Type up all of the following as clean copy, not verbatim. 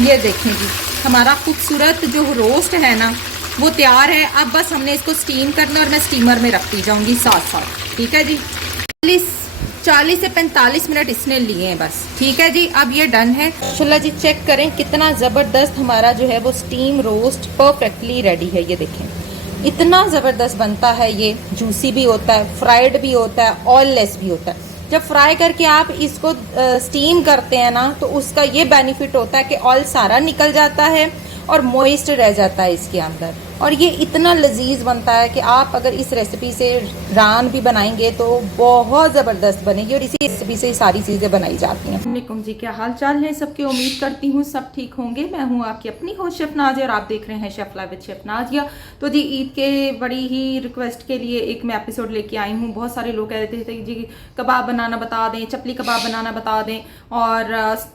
ये देखें जी, हमारा खूबसूरत जो रोस्ट है ना वो तैयार है। अब बस हमने इसको स्टीम करना और मैं स्टीमर में रखती जाऊंगी साथ साथ। ठीक है जी, 40 से 45 मिनट इसने लिए हैं बस। ठीक है जी, अब ये डन है। चलो जी चेक करें कितना ज़बरदस्त हमारा जो है वो स्टीम रोस्ट परफेक्टली रेडी है। ये देखें इतना ज़बरदस्त बनता है, ये जूसी भी होता है, फ्राइड भी होता है, ऑयललेस भी होता है। जब फ्राई करके आप इसको स्टीम करते हैं ना तो उसका ये बेनिफिट होता है कि ऑयल सारा निकल जाता है और मॉइस्ट रह जाता है इसके अंदर, और ये इतना लजीज बनता है कि आप अगर इस रेसिपी से रान भी बनाएंगे तो बहुत ज़बरदस्त बनेगी। और इसी रेसिपी से सारी चीज़ें बनाई जाती हैं। वालेकुम जी, क्या हाल चाल है सबके? उम्मीद करती हूँ सब ठीक होंगे। मैं हूँ आपकी अपनी होस्ट शेफ नाजिया और आप देख रहे हैं chef live with chef Nazia. तो जी ईद के बड़ी ही रिक्वेस्ट के लिए एक मैं एपिसोड लेके आई हूँ। बहुत सारे लोग कह रहे थे जी कबाब बनाना बता दें, चपली कबाब बनाना बता दें और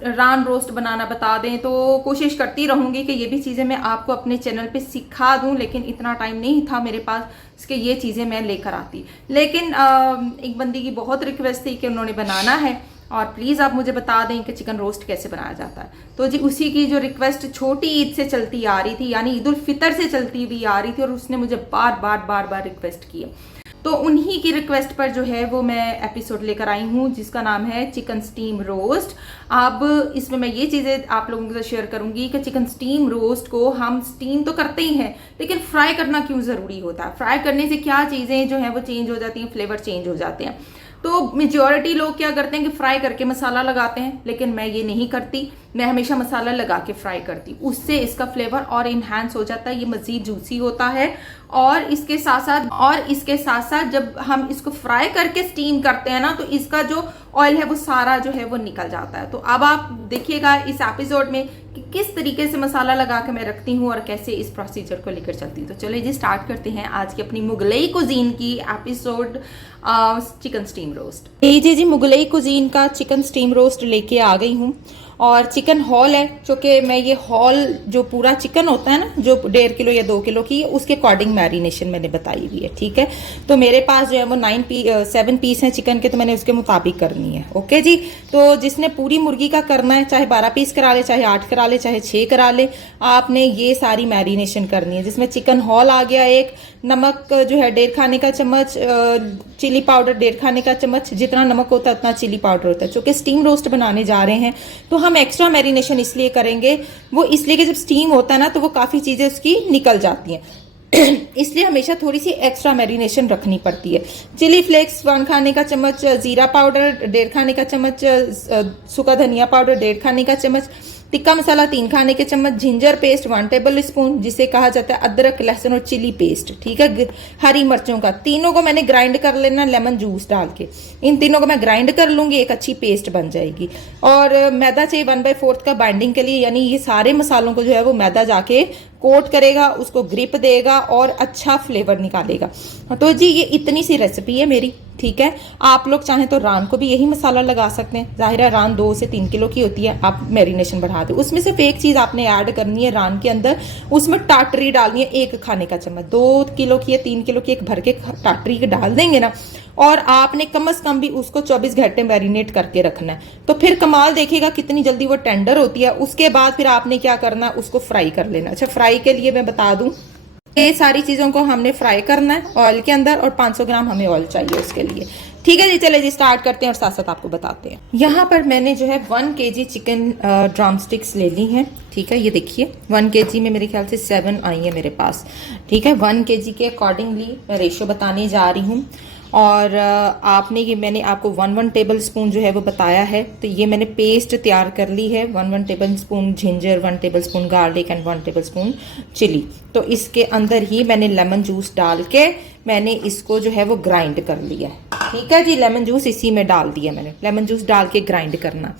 रान रोस्ट बनाना बता दें। तो कोशिश करती रहूँगी कि ये भी चीज़ें मैं आपको अपने चैनल पे सिखा दूँ, लेकिन इतना टाइम नहीं था मेरे पास इसके ये चीज़ें मैं लेकर आती। लेकिन एक बंदी की बहुत रिक्वेस्ट थी कि उन्होंने बनाना है और प्लीज़ आप मुझे बता दें कि चिकन रोस्ट कैसे बनाया जाता है। तो जी उसी की जो रिक्वेस्ट छोटी ईद से चलती आ रही थी, यानी ईद उल फितर से चलती हुई आ रही थी, और उसने मुझे बार बार रिक्वेस्ट की। तो उन्हीं की रिक्वेस्ट पर जो है वो मैं एपिसोड लेकर आई हूँ जिसका नाम है चिकन स्टीम रोस्ट। अब इसमें मैं ये चीज़ें आप लोगों के साथ शेयर करूंगी कि चिकन स्टीम रोस्ट को हम स्टीम तो करते ही हैं, लेकिन फ्राई करना क्यों ज़रूरी होता है, फ्राई करने से क्या चीज़ें जो है वो चेंज हो जाती हैं, फ्लेवर चेंज हो जाते हैं। तो मेजॉरिटी लोग क्या करते हैं कि फ्राई करके मसाला लगाते हैं, लेकिन मैं ये नहीं करती। मैं हमेशा मसाला लगा के फ्राई करती, उससे इसका फ्लेवर और इन्हांस हो जाता है, ये मज़ीद जूसी होता है। और इसके साथ साथ जब हम इसको फ्राई करके स्टीम करते हैं ना तो इसका जो ऑयल है वो सारा जो है वो निकल जाता है। तो अब आप देखिएगा इस एपिसोड में कि किस तरीके से मसाला लगा के मैं रखती हूँ और कैसे इस प्रोसीजर को लेकर चलती हूँ। तो चलिए जी स्टार्ट करते हैं आज की अपनी मुगलई कुजीन की एपिसोड चिकन स्टीम रोस्ट। जी मुगलई कुजीन का चिकन स्टीम रोस्ट लेके आ गई हूँ। और चिकन हॉल है, चूँकि मैं ये हॉल जो पूरा चिकन होता है ना जो 1.5 किलो या 2 किलो की, उसके अकॉर्डिंग मैरिनेशन मैंने बताई हुई है। ठीक है, तो मेरे पास जो है वो 7 पीस हैं चिकन के, तो मैंने उसके मुताबिक करनी है। ओके जी, तो जिसने पूरी मुर्गी का करना है चाहे 12 पीस करा ले, चाहे 8 करा ले, चाहे 6 करा ले, आपने ये सारी मैरिनेशन करनी है। जिसमें चिकन हॉल आ गया, एक नमक जो है 1.5 खाने का चम्मच, चिली पाउडर 1.5 खाने का चम्मच, जितना नमक होता है उतना चिली पाउडर होता है। चूँकि स्टीम रोस्ट बनाने जा रहे हैं तो हम एक्स्ट्रा मैरिनेशन इसलिए करेंगे, वो इसलिए कि जब स्टीम होता है ना तो वो काफ़ी चीज़ें उसकी निकल जाती हैं इसलिए हमेशा थोड़ी सी एक्स्ट्रा मैरिनेशन रखनी पड़ती है। चिली फ्लेक्स 1 खाने का चम्मच, जीरा पाउडर 1.5 खाने का चम्मच, सूखा धनिया पाउडर 1.5 खाने का चम्मच, टिक्का मसाला 3 खाने के चम्मच, जिंजर पेस्ट 1 टेबल स्पून, जिसे कहा जाता है अदरक लहसुन और चिली पेस्ट। ठीक है, हरी मिर्चों का, तीनों को मैंने ग्राइंड कर लेना लेमन जूस डाल के। इन तीनों को मैं ग्राइंड कर लूंगी, एक अच्छी पेस्ट बन जाएगी। और मैदा चाहिए 1/4 का बाइंडिंग के लिए, यानी ये सारे मसालों को जो है वो मैदा जाके कोट करेगा, उसको ग्रिप देगा और अच्छा फ्लेवर निकालेगा। तो जी ये इतनी सी रेसिपी है मेरी। ठीक है, आप लोग चाहें तो रान को भी यही मसाला लगा सकते हैं। जाहिर है रान 2 से 3 किलो की होती है, आप मैरिनेशन बढ़ा दो। उसमें सिर्फ एक चीज़ आपने ऐड करनी है रान के अंदर, उसमें टाटरी डालनी है 1 खाने का चम्मच। 2 किलो की या 3 किलो की एक भर के टाटरी डाल देंगे ना, और आपने कम से कम भी उसको 24 घंटे मैरिनेट करके रखना है, तो फिर कमाल देखिएगा कितनी जल्दी वो टेंडर होती है। उसके बाद फिर आपने क्या करना है, उसको फ्राई कर लेना। अच्छा, फ्राई के लिए मैं बता दूं, ये सारी चीज़ों को हमने फ्राई करना है ऑयल के अंदर, और 500 ग्राम हमें ऑयल चाहिए उसके लिए। ठीक है जी, चले जी स्टार्ट करते हैं और साथ साथ आपको बताते हैं। यहाँ पर मैंने जो है 1 kg चिकन ड्रम स्टिक्स ले ली हैं। ठीक है, ये देखिए 1 kg में मेरे ख्याल से 7 आई है मेरे पास। ठीक है, 1 kg के अकॉर्डिंगली मैं रेशो बताने जा रही हूँ। और आपने ये मैंने आपको 1 टेबल स्पून जो है वो बताया है, तो ये मैंने पेस्ट तैयार कर ली है। 1 table spoon ginger, 1 table spoon garlic and 1 table spoon chilli. तो इसके अंदर ही मैंने लेमन जूस डाल के मैंने इसको जो है वो ग्राइंड कर लिया है। ठीक है जी, लेमन जूस इसी में डाल दिया मैंने। लेमन जूस डाल के ग्राइंड करना।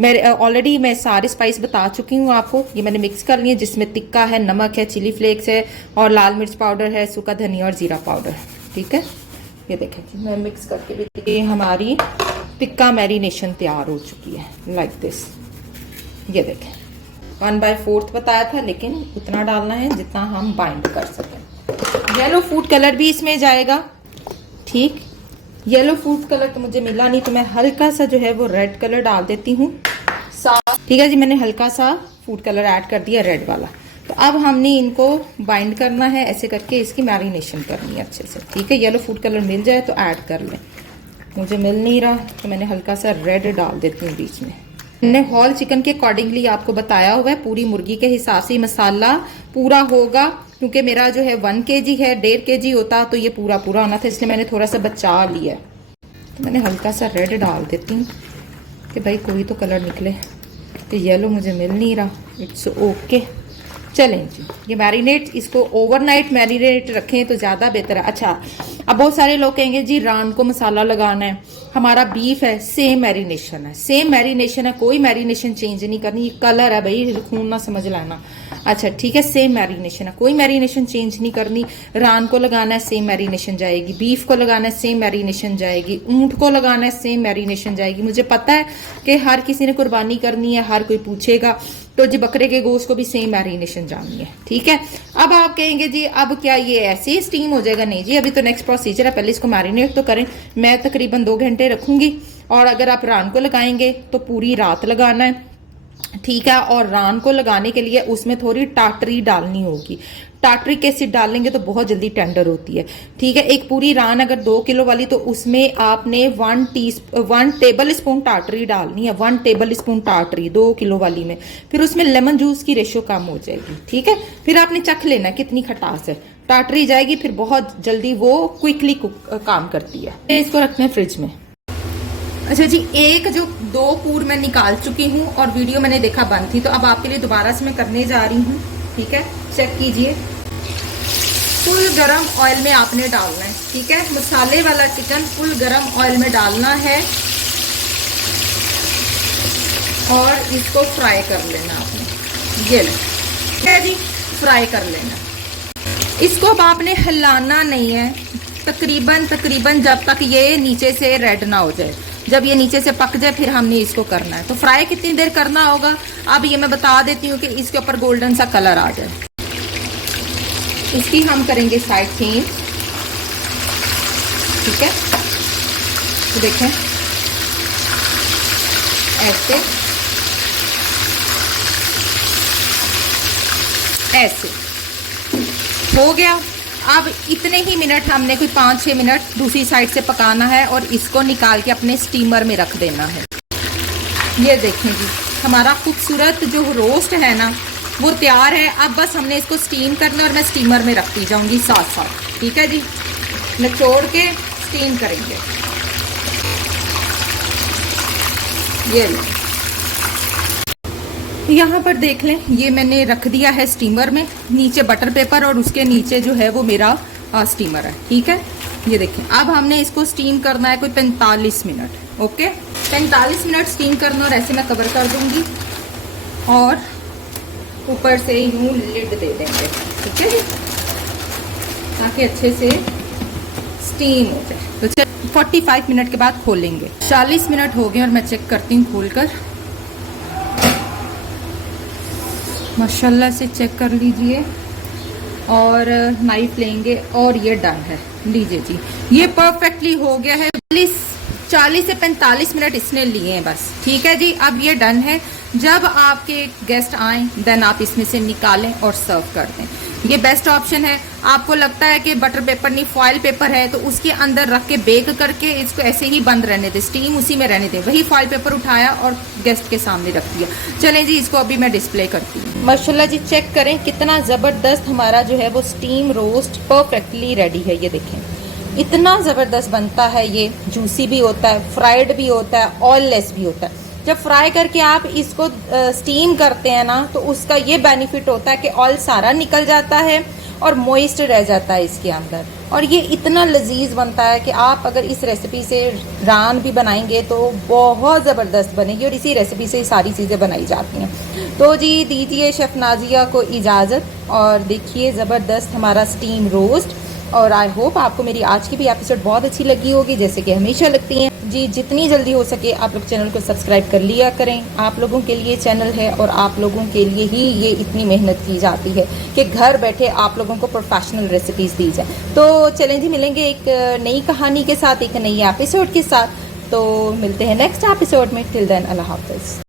मैं ऑलरेडी मैं सारे स्पाइस बता चुकी हूँ आपको, ये मैंने मिक्स कर लिए, जिसमें तिक्का है, नमक है, चिली फ्लेक्स है और लाल मिर्च पाउडर है, सूखा धनिया और जीरा पाउडर। ठीक है, ये देखें कि मैं मिक्स करके भी, ये हमारी टिक्का मैरिनेशन तैयार हो चुकी है लाइक दिस। ये देखें 1/4 बताया था, लेकिन उतना डालना है जितना हम बाइंड कर सकें। येलो फूड कलर भी इसमें जाएगा। ठीक, येलो फूड कलर तो मुझे मिला नहीं, तो मैं हल्का सा जो है वो रेड कलर डाल देती हूँ साफ। ठीक है जी, मैंने हल्का सा फूड कलर ऐड कर दिया रेड वाला। तो अब हमने इनको बाइंड करना है, ऐसे करके इसकी मैरिनेशन करनी है अच्छे से। ठीक है, येलो फूड कलर मिल जाए तो ऐड कर लें। मुझे मिल नहीं रहा तो मैंने हल्का सा रेड डाल देती हूँ बीच में। हमने होल चिकन के अकॉर्डिंगली आपको बताया हुआ है, पूरी मुर्गी के हिसाब से मसाला पूरा होगा, क्योंकि मेरा जो है 1 kg है, 1.5 kg होता तो ये पूरा पूरा होना था, इसलिए मैंने थोड़ा सा बचा लिया। तो मैंने हल्का सा रेड डाल देती हूँ कि भाई कोई तो कलर निकले। तो येलो मुझे मिल नहीं रहा, इट्स ओके। चलें जी, ये मैरिनेट, इसको ओवरनाइट मैरिनेट रखें तो ज़्यादा बेहतर है। अच्छा, अब बहुत सारे लोग कहेंगे जी रान को मसाला लगाना है, हमारा बीफ है, सेम मैरिनेशन है, सेम मैरिनेशन है, कोई मैरिनेशन चेंज नहीं करनी। ये कलर है भाई, खून ना समझ लाना। अच्छा ठीक है, सेम मैरिनेशन है, कोई मैरिनेशन चेंज नहीं करनी। रान को लगाना है, सेम मैरिनेशन जाएगी। बीफ को लगाना है, सेम मैरिनेशन जाएगी। ऊंट को लगाना है, सेम मैरिनेशन जाएगी। मुझे पता है कि हर किसी ने कुर्बानी करनी है, हर कोई पूछेगा, तो जी बकरे के गोश्त को भी सेम मैरिनेशन जाननी है। ठीक है, अब आप कहेंगे जी अब क्या ये ऐसे ही स्टीम हो जाएगा? नहीं जी, अभी तो नेक्स्ट प्रोसीजर है, पहले इसको मैरिनेट तो करें। मैं तकरीबन 2 घंटे रखूंगी, और अगर आप रान को लगाएंगे तो पूरी रात लगाना है। ठीक है, और रान को लगाने के लिए उसमें थोड़ी टाटरी डालनी होगी। टाटरिक एसिड डालेंगे तो बहुत जल्दी टेंडर होती है। ठीक है, एक पूरी रान अगर 2 किलो वाली, तो उसमें आपने 1 टेबल स्पून टाटरी डालनी है। 1 टेबल स्पून टाटरी 2 किलो वाली में, फिर उसमें लेमन जूस की रेशो कम हो जाएगी। ठीक है, फिर आपने चख लेना कितनी खटास है, टाटरी जाएगी, फिर बहुत जल्दी वो क्विकली काम करती है। इसको रखना है फ्रिज में। अच्छा जी, एक जो 2 पूर मैं निकाल चुकी हूँ और वीडियो मैंने देखा बंद थी, तो अब आपके लिए दोबारा से मैं करने जा रही हूँ। ठीक है, चेक कीजिए। फुल गरम ऑयल में आपने डालना है। ठीक है, मसाले वाला चिकन फुल गरम ऑयल में डालना है और इसको फ्राई कर लेना आपने। ये ठीक है जी, फ्राई कर लेना। इसको अब आपने हिलाना नहीं है, तकरीबन जब तक ये नीचे से रेड ना हो जाए। जब ये नीचे से पक जाए फिर हमने इसको करना है। तो फ्राई कितनी देर करना होगा अब ये मैं बता देती हूँ कि इसके ऊपर गोल्डन सा कलर आ जाए। इसकी हम करेंगे साइड चेंज। ठीक है, तो देखें ऐसे ऐसे हो गया। अब इतने ही मिनट हमने कोई 5-6 मिनट दूसरी साइड से पकाना है और इसको निकाल के अपने स्टीमर में रख देना है। ये देखें जी, हमारा खूबसूरत जो रोस्ट है ना वो तैयार है। अब बस हमने इसको स्टीम करना और मैं स्टीमर में रखती जाऊंगी साथ साथ। ठीक है जी, निचोड़ के स्टीम करेंगे। ये यहाँ पर देख लें, ये मैंने रख दिया है स्टीमर में, नीचे बटर पेपर और उसके नीचे जो है वो मेरा स्टीमर है। ठीक है, ये देखें। अब हमने इसको स्टीम करना है कोई 45 मिनट। ओके, 45 मिनट स्टीम करना, और ऐसे मैं कवर कर दूंगी और ऊपर से यूं लिड दे देंगे। ठीक है जी, ताकि अच्छे से स्टीम हो जाए। तो 45 मिनट के बाद खोलेंगे। 40 मिनट हो गए और मैं चेक करती हूँ खोलकर। माशाल्लाह से चेक कर लीजिए, और नाइफ लेंगे और ये डन है। लीजिए जी, ये परफेक्टली हो गया है। 40 से 45 मिनट इसने लिए हैं बस। ठीक है जी, अब ये डन है। जब आपके गेस्ट आए देन आप इसमें से निकालें और सर्व कर दें। ये बेस्ट ऑप्शन है। आपको लगता है कि बटर पेपर नहीं फॉयल पेपर है तो उसके अंदर रख के बेक करके इसको ऐसे ही बंद रहने दें, स्टीम उसी में रहने दें। वही फॉयल पेपर उठाया और गेस्ट के सामने रख दिया। चलें जी, इसको अभी मैं डिस्प्ले करती हूँ। माशाल्लाह जी, चेक करें कितना ज़बरदस्त हमारा जो है वो स्टीम रोस्ट परफेक्टली रेडी है। ये देखें, इतना ज़बरदस्त बनता है। ये जूसी भी होता है, फ्राइड भी होता है, ऑयललेस भी होता है। जब फ्राई करके आप इसको स्टीम करते हैं ना, तो उसका ये बेनिफिट होता है कि ऑयल सारा निकल जाता है और मॉइस्ट रह जाता है इसके अंदर, और ये इतना लजीज बनता है कि आप अगर इस रेसिपी से रान भी बनाएंगे तो बहुत ज़बरदस्त बनेगी। और इसी रेसिपी से सारी चीज़ें बनाई जाती हैं। तो जी दीजिए शेफ़ नाजिया को इजाज़त, और देखिए ज़बरदस्त हमारा स्टीम रोस्ट। और आई होप आपको मेरी आज की भी एपिसोड बहुत अच्छी लगी होगी, जैसे कि हमेशा लगती हैं। जी जितनी जल्दी हो सके आप लोग चैनल को सब्सक्राइब कर लिया करें। आप लोगों के लिए चैनल है और आप लोगों के लिए ही ये इतनी मेहनत की जाती है कि घर बैठे आप लोगों को प्रोफेशनल रेसिपीज़ दी जाए। तो चलें जी, मिलेंगे एक नई कहानी के साथ, एक नई एपिसोड के साथ। तो मिलते हैं नेक्स्ट एपिसोड में। टिल देन अल्लाह हाफ़िज़।